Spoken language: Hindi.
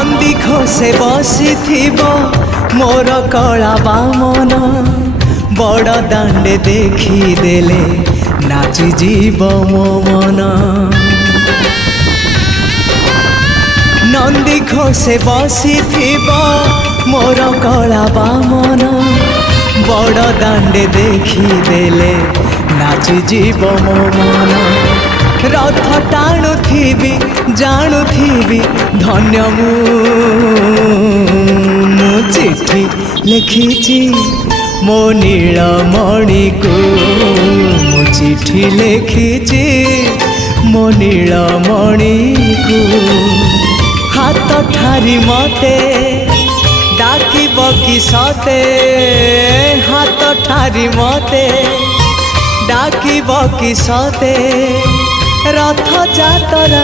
नंदी घोषे बसी मोर कला बामन बड़ दांडे देखी देले नाची जीव मो मन। नंदी घोषे बसी मोर कला बामन बड़ दांडे देखी देले नाची जीव मो मन। रथ टाणुथिबी जाणुथिबी धन्य मु चिठी लिखिची मो नीलमणि को मु चिठी लिखिची मो नीलमणि को। हाथ ठारी मते डाकिब कि सते हाथ ठारी मते डाकिब कि सते रथ जातरा।